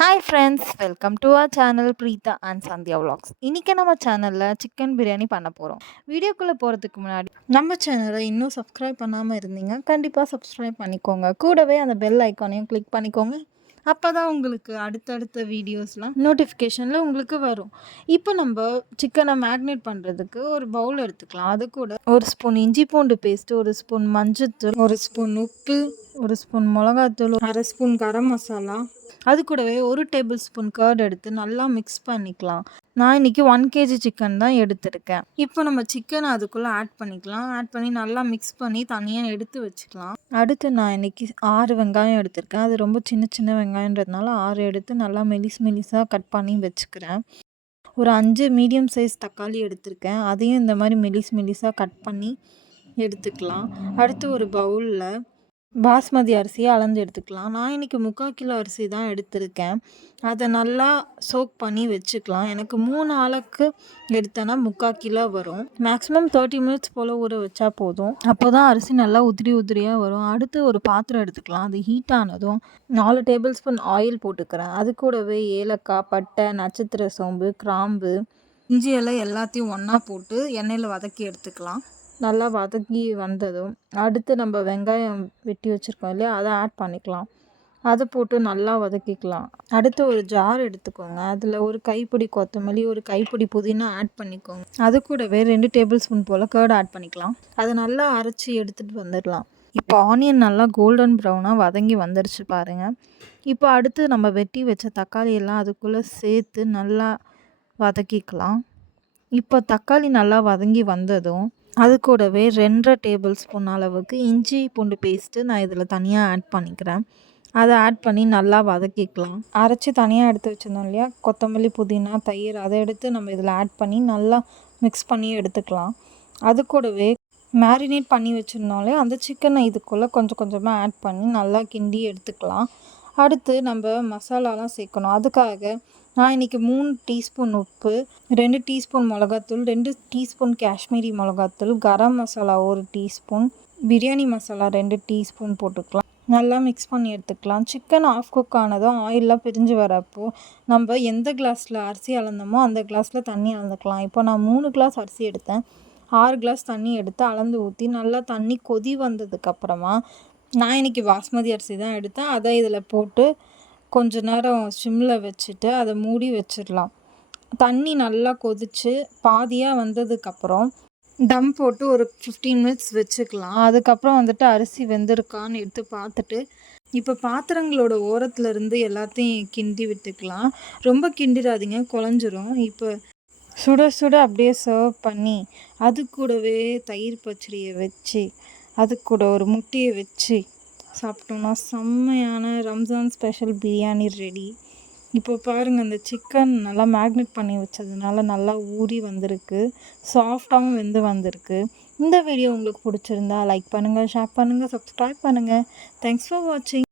Hi friends, welcome to our channel Preetha and Sandhya vlogs. இன்னைக்கு நம்ம சேனலில் சிக்கன் பிரியாணி பண்ண போகிறோம். வீடியோக்குள்ளே போகிறதுக்கு முன்னாடி நம்ம சேனலை இன்னும் சப்ஸ்கிரைப் பண்ணாமல் இருந்தீங்க, கண்டிப்பாக சப்ஸ்கிரைப் பண்ணிக்கோங்க. கூடவே அந்த பெல் ஐக்கானையும் கிளிக் பண்ணிக்கோங்க. அப்போ தான் உங்களுக்கு அடுத்தடுத்த வீடியோஸ்லாம் நோட்டிஃபிகேஷனில் உங்களுக்கு வரும். இப்போ நம்ம சிக்கனை மேக்னேட் பண்ணுறதுக்கு ஒரு பவுல் எடுத்துக்கலாம். அது கூட ஒரு ஸ்பூன் இஞ்சி பூண்டு பேஸ்ட்டு, ஒரு ஸ்பூன் மஞ்சள்தூள், ஒரு ஸ்பூன் உப்பு, ஒரு ஸ்பூன் மிளகாத்தூள், அரை ஸ்பூன் கரம் மசாலா, அது கூடவே ஒரு டேபிள் ஸ்பூன் கர்ட் எடுத்து நல்லா மிக்ஸ் பண்ணிக்கலாம். நான் இன்றைக்கி 1 kg சிக்கன் தான் எடுத்திருக்கேன். இப்போ நம்ம சிக்கனை அதுக்குள்ளே ஆட் பண்ணிக்கலாம். ஆட் பண்ணி நல்லா மிக்ஸ் பண்ணி தனியாக எடுத்து வச்சுக்கலாம். அடுத்து நான் இன்றைக்கி 6 வெங்காயம் எடுத்திருக்கேன். அது ரொம்ப சின்ன சின்ன வெங்காயன்றதுனால 6 எடுத்து நல்லா மெலிசாக கட் பண்ணி வச்சுக்கிறேன். ஒரு 5 மீடியம் சைஸ் தக்காளி எடுத்திருக்கேன். அதையும் இந்த மாதிரி மெலிசாக கட் பண்ணி எடுத்துக்கலாம். அடுத்து ஒரு பவுலில் பாஸ்மதி அரிசியை அளந்து எடுத்துக்கலாம். நான் இன்றைக்கி 3/4 கிலோ அரிசி தான் எடுத்திருக்கேன். அதை நல்லா சோக் பண்ணி வச்சுக்கலாம். எனக்கு 3 ஆளுக்கு எடுத்தேன்னா 3/4 கிலோ வரும். மேக்ஸிமம் 30 மினிட்ஸ் போல் ஊற வச்சா போதும். அப்போ தான் அரிசி நல்லா உதிரியாக வரும். அடுத்து ஒரு பாத்திரம் எடுத்துக்கலாம். அது ஹீட் ஆனதும் 4 டேபிள் ஸ்பூன் ஆயில் போட்டுக்கிறேன். அது கூடவே ஏலக்காய், பட்டை, நட்சத்திர சோம்பு, கிராம்பு, இஞ்சி எல்லாம் எல்லாத்தையும் ஒன்றா போட்டு எண்ணெயில் வதக்கி எடுத்துக்கலாம். நல்லா வதக்கி வந்ததும் அடுத்து நம்ம வெங்காயம் வெட்டி வச்சுருக்கோம் இல்லையா, அதை ஆட் பண்ணிக்கலாம். அதை போட்டு நல்லா வதக்கிக்கலாம். அடுத்து ஒரு ஜார் எடுத்துக்கோங்க. அதில் ஒரு கைப்பிடி கொத்தமல்லி, ஒரு கைப்பிடி புதினா ஆட் பண்ணிக்கோங்க. அது கூடவே 2 டேபிள் ஸ்பூன் போல் கர்ட் ஆட் பண்ணிக்கலாம். அதை நல்லா அரைச்சி எடுத்துகிட்டு வந்துடலாம். இப்போ ஆனியன் நல்லா கோல்டன் ப்ரௌனாக வதங்கி வந்துடுச்சு பாருங்கள். இப்போ அடுத்து நம்ம வெட்டி வச்ச தக்காளி எல்லாம் அதுக்குள்ளே சேர்த்து நல்லா வதக்கிக்கலாம். இப்போ தக்காளி நல்லா வதங்கி வந்ததும் அது கூடவே 2.5 டேபிள் ஸ்பூன் அளவுக்கு இஞ்சி பூண்டு பேஸ்ட்டு நான் இதில் தனியாக ஆட் பண்ணிக்கிறேன். அதை ஆட் பண்ணி நல்லா வதக்கிக்கலாம். அரைச்சி தனியாக எடுத்து வச்சுருந்தோம் இல்லையா, கொத்தமல்லி, புதினா, தயிர், அதை எடுத்து நம்ம இதில் ஆட் பண்ணி நல்லா மிக்ஸ் பண்ணி எடுத்துக்கலாம். அது கூடவே மேரினேட் பண்ணி வச்சுருந்தோம் இல்லையா, அந்த சிக்கனை இதுக்குள்ளே கொஞ்சம் கொஞ்சமாக ஆட் பண்ணி நல்லா கிண்டி எடுத்துக்கலாம். அடுத்து நம்ம மசாலாலாம் சேர்க்கணும். அதுக்காக நான் இன்றைக்கி 3 டீஸ்பூன் உப்பு, 2 டீஸ்பூன் மிளகாத்தூள், 2 டீஸ்பூன் காஷ்மீரி மிளகாத்தூள், கரம் மசாலா 1 டீஸ்பூன், பிரியாணி மசாலா 2 டீஸ்பூன் போட்டுக்கலாம். நல்லா மிக்ஸ் பண்ணி எடுத்துக்கலாம். சிக்கன் ஆஃப் குக் ஆனதும் ஆயிலெலாம் பிரிஞ்சு வரப்போ நம்ம எந்த கிளாஸில் அரிசி அளந்தோமோ அந்த கிளாஸில் தண்ணி அளந்துக்கலாம். இப்போ நான் 3 கிளாஸ் அரிசி எடுத்தேன். 6 கிளாஸ் தண்ணி எடுத்து அளந்து ஊற்றி நல்லா தண்ணி கொதி வந்ததுக்கப்புறமா நான் இன்றைக்கி பாஸ்மதி அரிசி தான் எடுத்தேன். அதை இதில் போட்டு கொஞ்ச நேரம் சிம்மில் வச்சுட்டு அதை மூடி வச்சிடலாம். தண்ணி நல்லா கொதித்து பாதியாக வந்ததுக்கப்புறம் தம் போட்டு ஒரு 15 மினிட்ஸ் வச்சுக்கலாம். அதுக்கப்புறம் வந்துட்டு அரிசி வெந்திருக்கான்னு எடுத்து பார்த்துட்டு இப்போ பாத்திரங்களோட ஓரத்தில் இருந்து எல்லாத்தையும் கிண்டி விட்டுக்கலாம். ரொம்ப கிண்டிடாதீங்க, குழஞ்சிரும். இப்போ சுட சுட அப்படியே சர்வ் பண்ணி அது கூடவே தயிர் பச்சடியை வச்சு அது கூட ஒரு முட்டையை வச்சு சாப்பிட்டோம்னா செம்மையான ரம்ஜான் ஸ்பெஷல் பிரியாணி ரெடி. இப்போ பாருங்கள், அந்த சிக்கன் நல்லா மேக்னேட் பண்ணி வச்சதுனால நல்லா ஊறி வந்திருக்கு, சாஃப்டாகவும் வெந்து வந்திருக்கு. இந்த வீடியோ உங்களுக்கு பிடிச்சிருந்தா லைக் பண்ணுங்கள், ஷேர் பண்ணுங்கள், சப்ஸ்கிரைப் பண்ணுங்கள். தேங்க்ஸ் ஃபார் வாட்சிங்.